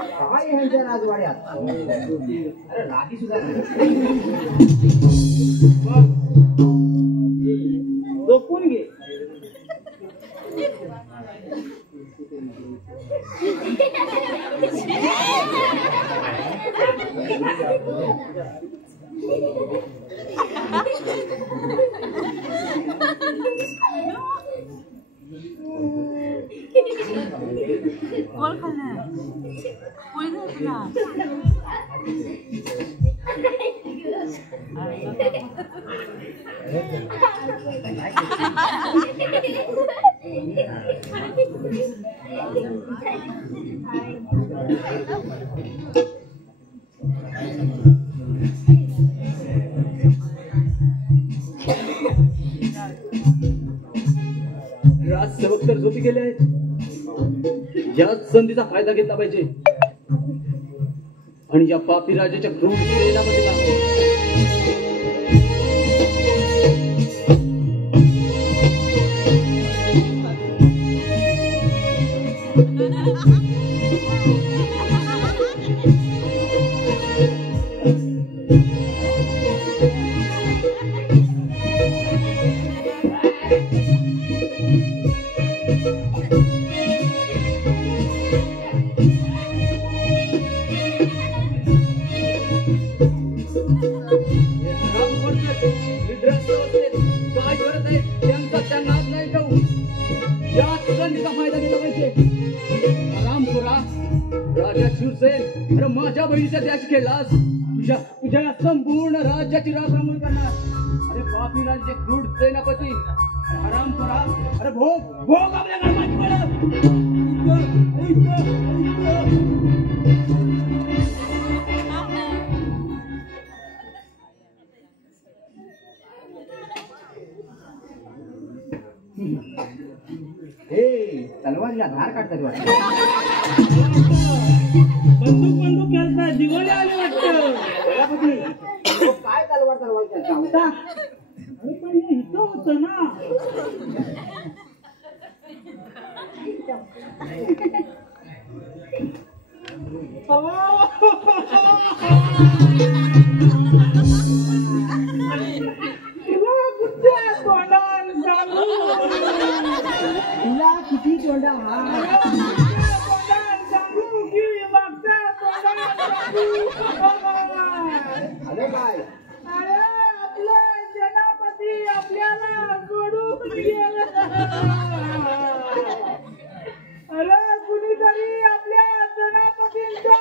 काय ह्यांच्या राजवाड्यात अरे राधी सुद्धा झोपून घे राजसेवक तर झोपी गेले आहेत. याच संधीचा फायदा घेतला पाहिजे आणि या पापी राजाच्या क्रूर सेनापतीला काय करत आहेत त्यांचा त्यांना नाही जाऊ. या संधीचा फायदा घेतला पाहिजे. रामपुरा राजा शिवसेन अरे माझ्या बहिणीच्या त्याशी खेळलास तुझ्या या संपूर्ण राज्याची राखण करणार. अरे पापी राज्य क्रूर सेनापती रामपुरा अरे भोग भोग आपल्या कर्माची वेळ. तलवारीला धार काढतात वाटतं. बंदूक खेळताय दिवाळी आली वाटतं. काय तलवार खेळता अरे पण हे इथं होतं ना. तुला किती तोंडा हा अरे काय अरे आपला सेनापती आपल्याला सोडून गेला. अरे कुणीतरी आपल्या सेनापतींचा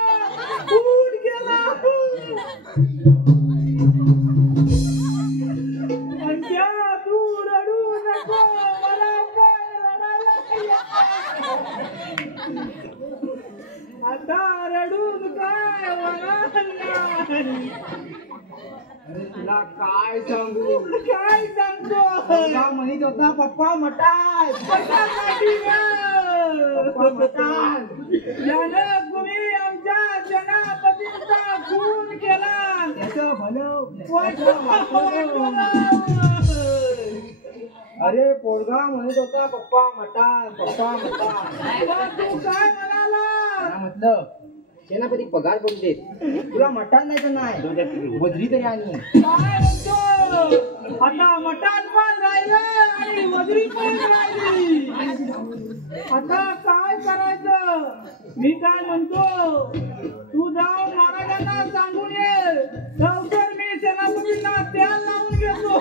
खून केला. तू रडू नको मला पण रडायला आता रडून काय होणार नाही. अरे तुला काय सांगू काय सांगतो म्हणत होता पप्पा मटार यानं कुणी आमच्या सेनापतींचा खून केला. त्याचं भलं अरे पोरगा म्हणत होता पप्पा मटार पप्पा मटार. तू काय म्हणाला. म्हटलं सेनापती पगार करून देत तुला मटार नाही तर नाही वजरी तरी आणि काय म्हणतो आता मटान पण राहिलं आणि वजरी पण राहिली. आता काय करायचं. मी काय म्हणतो तू जाऊन महाराजांना सांगून ये लवकर मी सेनापतींना तेल लावून घेतो.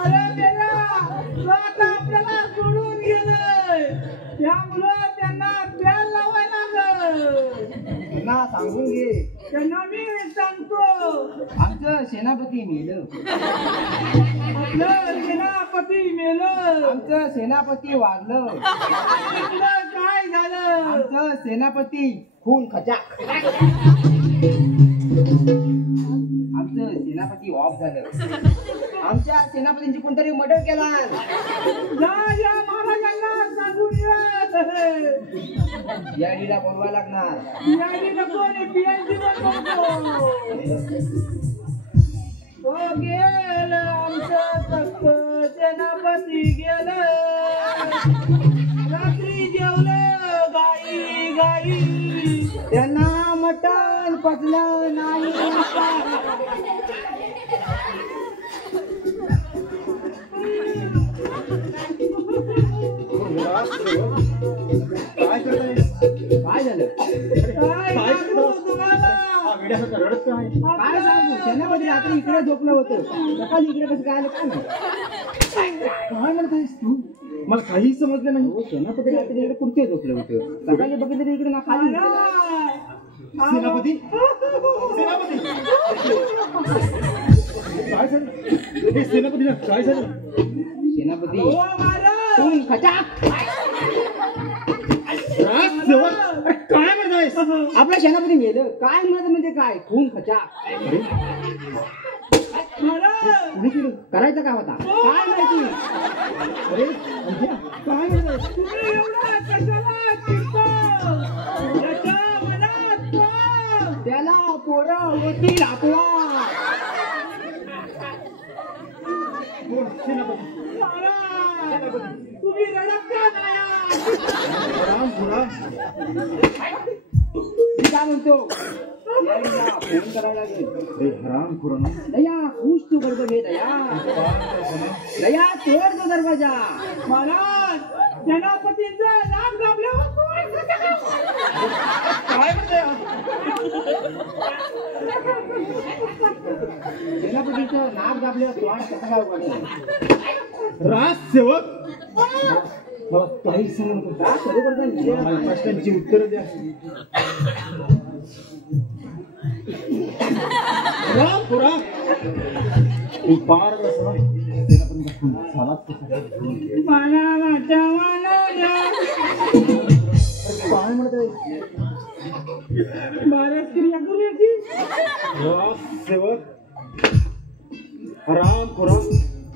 अरे मेला तो आता आपल्याला सोडून गेलंय त्यामुळं त्यांना तेल लावायला लागल. ना सांगून घे त्यांना मी सांगतो आमचं सेनापती मेलं आपलं सेनापती मेलं. आमचं सेनापती वारलं. आपलं काय झालं. आमचं सेनापती खून खचा सेनापती ऑफ झालं. आमच्या सेनापतींची कोणतरी मर्डर केला. या महाराजांना सांगून याडीला बोलवायला लागणार. गेलं आमचं तख्त सेनापती गेलं. रात्री जेवलं गाई गाई, त्यांना मटण पचलं नाही. काय करताय? काय झालं? काय रडत काय? काय सांगू, सेनापती रात्री इकडे झोपलं होतं, सकाळी इकडे कसं काय आलं काय नाही. काय म्हणतायस तू? मला काही समजलं नाही. हो, सेनापती रात्री इकडे कुठे झोपलं होतं, सकाळी बघितलं तर इकडे ना खाली. सेनापती सेनापती काय झालं? हे सेनापतीला काय झालं? सेनापती खून खचाक. राजसेवक, अरे काय म्हणतायस? आपला सेनापती मेलं. काय म्हणत म्हणजे काय? खून खचाक. कुणी केलं? करायचं का होता काय माहिती. अरे अंक्या, काय म्हणतायस? त्याला पोरं होतील आपला. कोण? सेनापती. तुम्ही रडत का नाही? राम खुरा. मी काय म्हणतो, यायला फोन करायला लागेल. अरे हराम खुरा. दया खुश तू गडबड घे. दया तोड तो दरवाजा. महाराज सेनापतींचं नाक दाबल्यावर काय म्हणताय? सेनापतीचं नाक दाबल्यावर तोंड कसं काय उघडलं? राजसेवक, मला काही समजलं का खरोखरचा विषय मला प्रश्नांची उत्तरं द्या. राम खुरा, तू पार बसला. सेनापतीचा खून झालाच कसा? मानाच्या मानाला काय म्हणताय? भारत क्रिया करूया की राजसेवक, राम खुरा,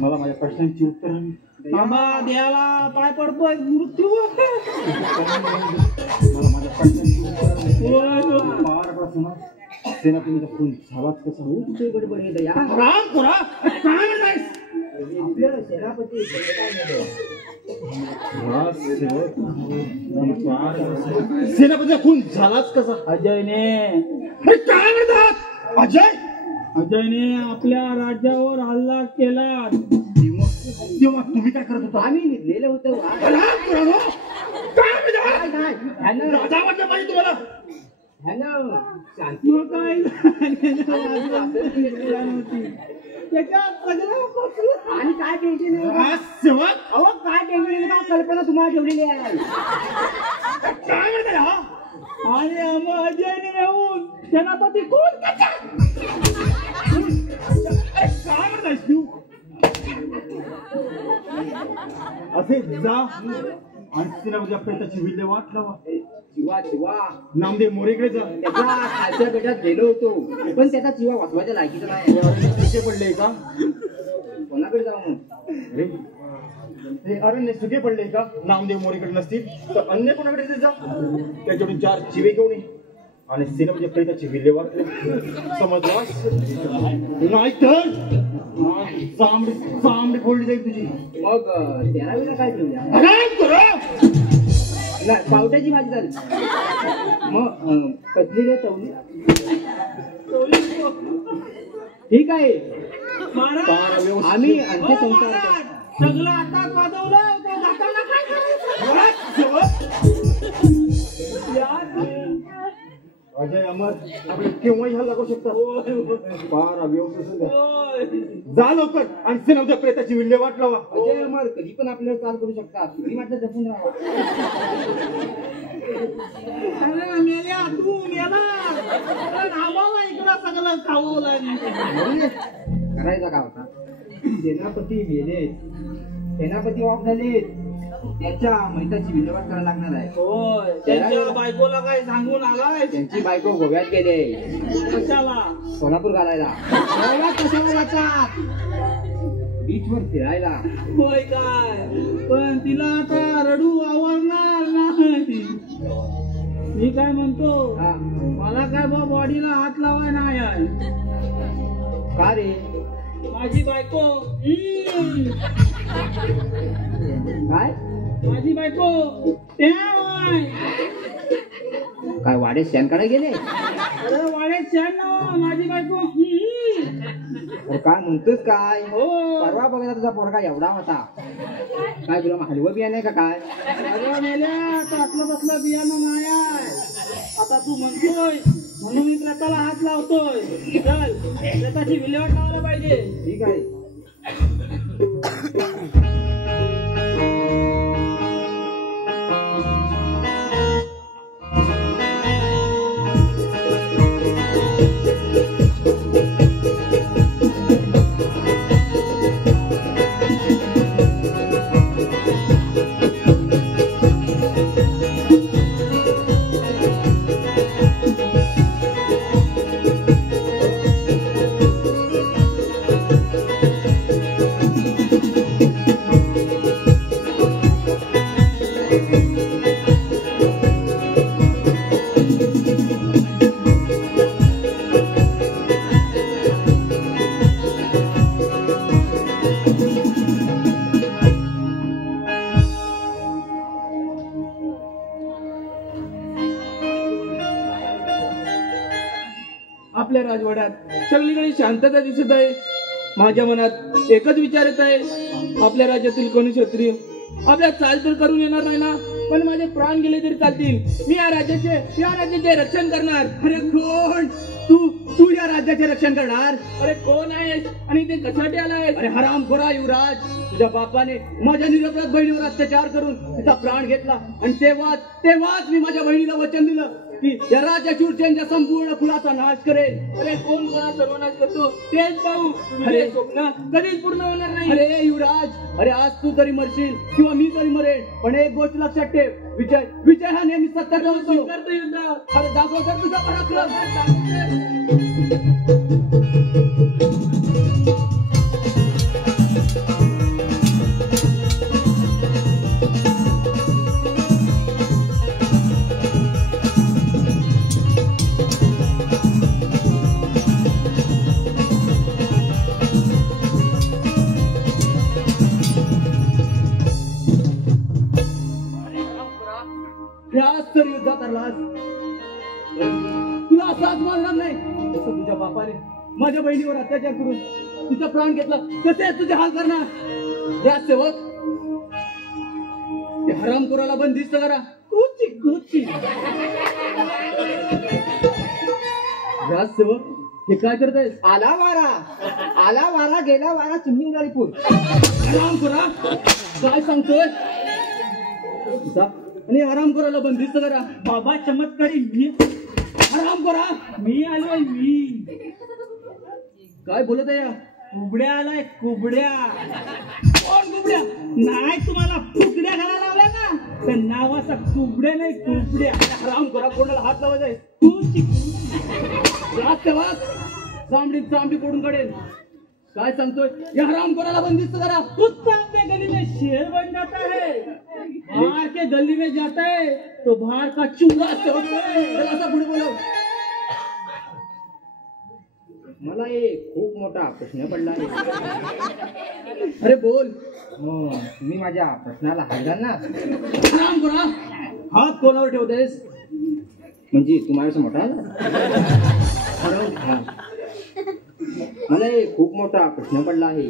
मला माझ्या प्रश्नांची उत्तरं. बाबा देवाला पाय पडतोय मृत्यू. मला माझ्या प्रश्नांची उत्तरं. पार बसला. सेनापतीचा खून झालाच कसा? तू गडबड घे. दया राम खुरा, काय म्हणतायस? आपलं सेनापती सेनापतीचा खून झालाच कसा? अजयने अरे काय म्हणतात? अजय अजयने आपल्या राज्यावर हल्ला केला. तेव्हा तुम्ही काय करत होता? आम्ही निघलेलं होतं. राम खुरा, हो. काय म्हणतात? काय काय ह्यानं राजा वाटलं पाहिजे तुम्हाला. ह्यानं शांती मग काय त्याच्यात आणि काय टेन्शन नाही. राजसेवक, अहो काय टेन्शन नाही का? कल्पना तुम्हाला ठेवलेली आहे. काय म्हणताय? हा आणि मग अजयने येऊन सेनापती कोण काय म्हणतायस तू? असे जा आणि सेनापतीच्या प्रेताची विल्हेवाट लावा. शिवा शिवा नामदेव मोरेकडे जा. त्याच्या खालच्या बेटात गेलो होतो, पण त्याचा चिवा वाचवायच्या लायकीचा नाही. सुके पडले का? कोणाकडे जाऊ मग? अरे हे अरण्य सुके पडले का? नामदेव मोरेकडे नसतील तर अन्य कोणाकडे जा. त्याच्याकडून 4 चिवे घेऊन ये आणि सेनापतीच्या प्रेताची विल्हेवाट लाव. समजलास? नाही तर चांबडी फोडली जाईल तुझी. मग 13वीला काय ठेवल्या? आराम करा. नाही, पावट्याची भाजी झाली. मग कसली रे तवली? ठीक आहे. आम्ही अंत्यसंस्कार करतो. सगळं आता वाजवलं तो जाताना काय करायचं? अजय अमर आपले केव्हाही हल्ला करू शकतात. फार अव्यवस्थित जा लवकर आणि सेनापतीच्या प्रेताची विल्हेवाट लावा. अजय अमर कधी पण आपल्याला चाल करू शकतात. तुम्ही मात्र जपून राहा. अरे मेल्या तू मेला आम्हाला इकडं सगळं खावलं. करायचा का होता? सेनापती गेले, सेनापती ऑफ झाले, त्याच्या मैताची विल्हेवाट करायला लागणार आहे. होय त्यांच्या बायकोला काय सांगून आलाय? त्यांची बायको गोव्यात गेले, कशाला? सोलापूर घालायला. गोव्यात कशाला जातात? बीचवर फिरायला. होय काय? पण तिला आता रडू आवडणार नाही. मी काय म्हणतो, हा. मला काय बा बॉडीला हात लावाय नाही आहे. का रे? माझी बायको काय? माझी बायको त्याय. काय वाड्यात शेणकाडे गेले? अरे वाड्यात शेण ना, माझी बायको अरे काय म्हणतोस काय? हो. परवा बघा तुझा पोरगा एवढा होता. काय तुला हलवं बियाणे का काय? अरे मेल्या, आता असलं बसलं बियाणं नाही आहे. आता तू म्हणतोय म्हणून मी प्रताला हात लावतोय. चल प्रताची विल्हेवाट लावायला पाहिजे. ठीक आहे. आपल्या राजवाड्यात सगळीकडे शांतता दिसत आहे. माझ्या मनात एकच विचार येत आहे, आपल्या राज्यातील कोणी क्षत्रिय आपल्या चाल तर करून येणार नाही ना? पण माझे प्राण गेले तरी चालतील. मी या राज्याचे रक्षण करणार. अरे कोण तू या राज्याचे रक्षण करणार? अरे कोण आहेस आणि ते कशासाठी आलाय? अरे हरामखोरा युवराज, तुझ्या बापाने माझ्या निरपराध बहिणीवर अत्याचार करून तिचा प्राण घेतला आणि तेव्हाच मी माझ्या बहिणीला वचन दिलं की या राजा शूरसेनच्या संपूर्ण कुलाचा नाश करेल. अरे कोण कोणा सर्वनाश करतो तेच पाहू. अरे स्वप्न कधीच पूर्ण होणार नाही. अरे युवराज, अरे आज तू तरी मरशील किंवा मी तरी मरेल, पण एक गोष्ट लक्षात ठेव, विजय हा नेहमी सत्याचा होतो. अरे दाखव तर तुझा पराक्रम. तर युद्धात हरलास, तुला असाच मारणार नाही. जसं तुझ्या बापाने माझ्या बहिणीवर अत्याचार करून तिचा प्राण घेतला, तसे तुझे हाल करणार. राजसेवक, ते हरामखोराला बंदिस्त करा. कुची राजसेवक, हे काय करतायस? आला वारा गेला वारा, चिमणी उडाली पूर. हरामखोरा, काय सांगतोय? आणि हरामखोराला बंदिस्त करा. बाबा चमत्कारी मी हरामखोरा, मी आलोय. मी काय बोलत आहे? कुबड्या आलाय, कुबड्या. कोण कुबड्या? नाही तुम्हाला फुकड्या घालायला लावल्या ना, त्या नावाचा कुबड्या नाही, कुबड्या. हरामखोरा, कोणाला हात लावायचा आहे? चांबडी फोडून काढेल. काय सांगतोय? या हरामखोराला बंदिस्त करा. कुत्ता अपने गली में शेर बन जाता है, बाहर के गली में जाता है तो बाहर का चूल्हा होता है. असा पुढे बोलव. मला एक खूप मोठा प्रश्न पडला आहे. अरे बोल. तुम्ही माझ्या प्रश्नाला हात घाल ना. हरामखोरा, हात कोणावर ठेवतेस? म्हणजे तुम्हाला मोठा आहे ना. मला एक खूप मोठा प्रश्न पडला आहे.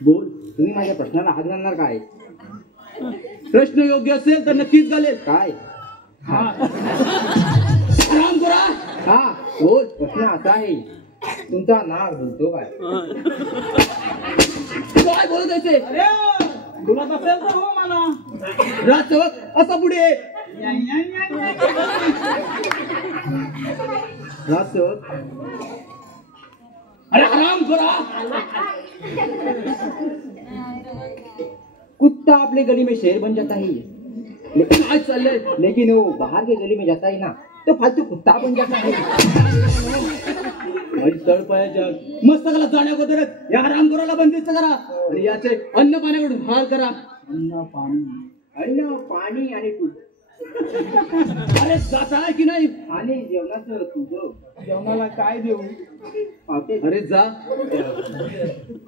बोल. तुम्ही माझ्या प्रश्नाला हात घालणार काय? प्रश्न योग्य असेल तर नक्कीच घालेल. काय? हरामखोरा, हा बोल. प्रश्न असा आहे, तुमचा नाक बोलतो काय? काय बोलत असे? तुला असेल तर हो मला. राजसेवक, असा पुढे. राजसेवक, अरे हरामखोरा, कुत्ता अपने गली में शेर बन जाता है लेकिन आज चल लेकिन वो बाहर के गली में जाता है ना तो फालतू कुत्ता बन जाता है. तळपायाच्या मस्तकाला जाण्या अगोदरच या हरामखोराला बंदिस्त करा आणि याचे अन्न पाण्याकडून हाल करा. अन्न पाणी आणि तू अरे जाता आहे की नाही? आणि जेवणाचं तुझं जेवणाला काय देऊ? पावते अरे जा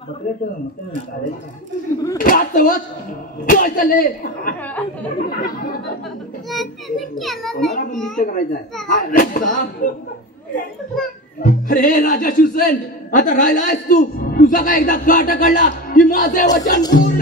बकऱ्याचं मटण चालेल का? काय चालले? कोणाला बंदिस्त करायचं आहे? अरे राजा शिवसेन आता राहिलायस तू. तुझा काय एकदा काटा काढला की माझे वचन पूर्ण.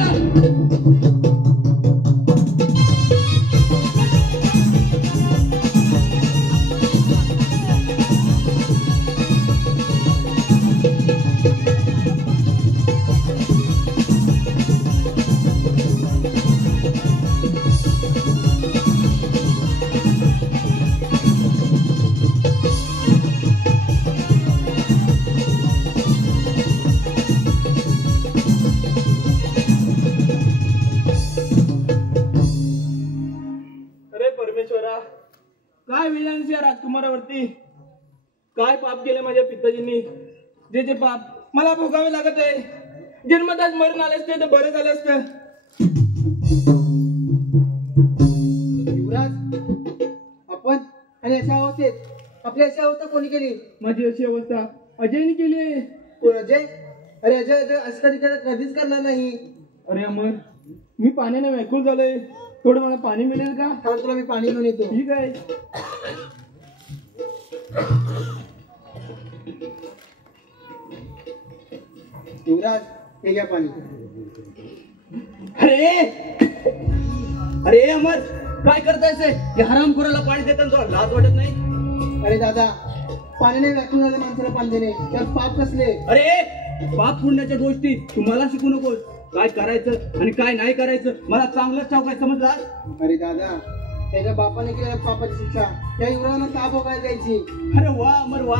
काय विधानच या राजकुमारावरती. काय पाप केले माझ्या पिताजींनी. जे पाप मला भोगावे लागत आहे. जन्मताच मरून आले असते तर बरं झालं असतं. युवराज आपण आणि अशा अवस्थेत आपली अशी अवस्था कोणी केली? माझी अशी अवस्था अजयने केली आहे. कोण अजय? अरे अजय अजय असं कधीच करणार नाही. अरे अमर मी पाण्याने व्याकुळ झालोय. थोडं मला पाणी मिळेल का? थांब तुला मी पाणी घेऊन येतो. ठीक आहे. युवराज हे घ्या पाणी. अरे अरे अमर काय करतायस? या हरामखोराला पाणी देताना तुला लाज वाटत नाही? अरे दादा पाण्याने व्याकुळ झाले माणसाला पाणी देणे त्यात पाप कसले? अरे पाप पुण्याच्या गोष्टी तुम्हाला शिकू नकोस. काय करायचं आणि काय नाही करायचं मला चांगलंच ठाऊक आहे. समजला? अरे दादा त्याच्या बापाने केलेल्या पापाची शिक्षा त्या युवराजांना का भोगायला द्यायची? अरे वा अमर वा.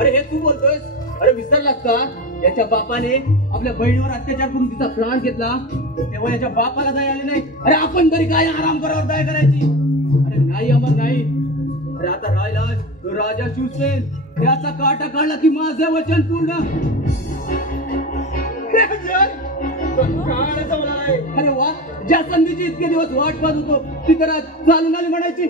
अरे हे तू बोलतोयस? अरे विसरलास का? याच्या बापाने आपल्या बहिणीवर अत्याचार करून तिचा प्राण घेतला तेव्हा याच्या बापाला दया आली नाही. अरे आपण तरी काय हरामखोरावर दया करायची? अरे नाही अमर नाही. अरे आता राहिला तो राजा शिवसेन. त्याचा काटा काढला की माझं वचन पूर्ण. अरे वा ज्या संधीची इतके दिवस वाट पाहत होतो ती तर आज चालून आली म्हणायची.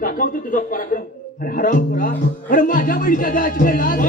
दाखवतो तुझा पराक्रम. अरे हरामखोरा. अरे माझ्या बहिणीच्या दयाची काही लाज?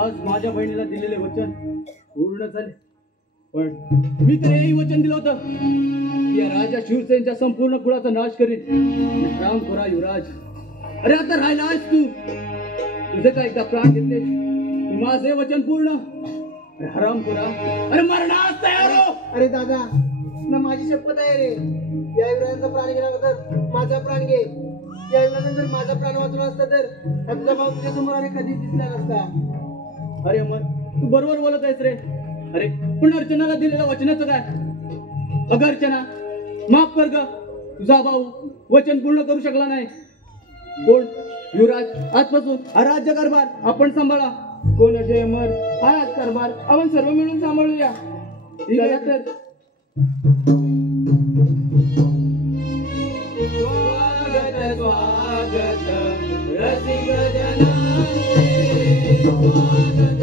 आज माझ्या बहिणीला दिलेले वचन पूर्ण झाले. पण मी तर हेही वचन दिलं होतं की या राजा शिवसेनेच्या संपूर्ण कुळाचा नाश करीन. रामखोरा युवराज. अरे आता राहिला आहेस तू. तुझे काय एकदा प्राण घेतले माझे वचन पूर्ण. अरे हरामखोरा. अरे मरणास तयार हो. अरे दादा ना माझी शपथ आहे रे. या युवराजांचा प्राण घेण्याबद्दल माझा प्राण घे. या युवराजांनी जर माझा प्राण वाचवला असता तर तुझा भाऊ तुझ्या समोर आणि कधीच दिसला नसता. अरे अमर तू बरोबर बोलत आहेस रे. अरे पण अर्चनाला दिलेल्या वचनाचं काय? अगं अर्चना माफ कर ग. तुझा भाऊ वचन पूर्ण करू शकला नाही. कोण? युवराज आजपासून हा राज्य कारभार आपण सांभाळा. कोण? अजय अमर. हा राज कारभार आपण सर्व मिळून सांभाळूया. ठीक आहे तर. स्वागत स्वागत रसिक जनांचे स्वागत.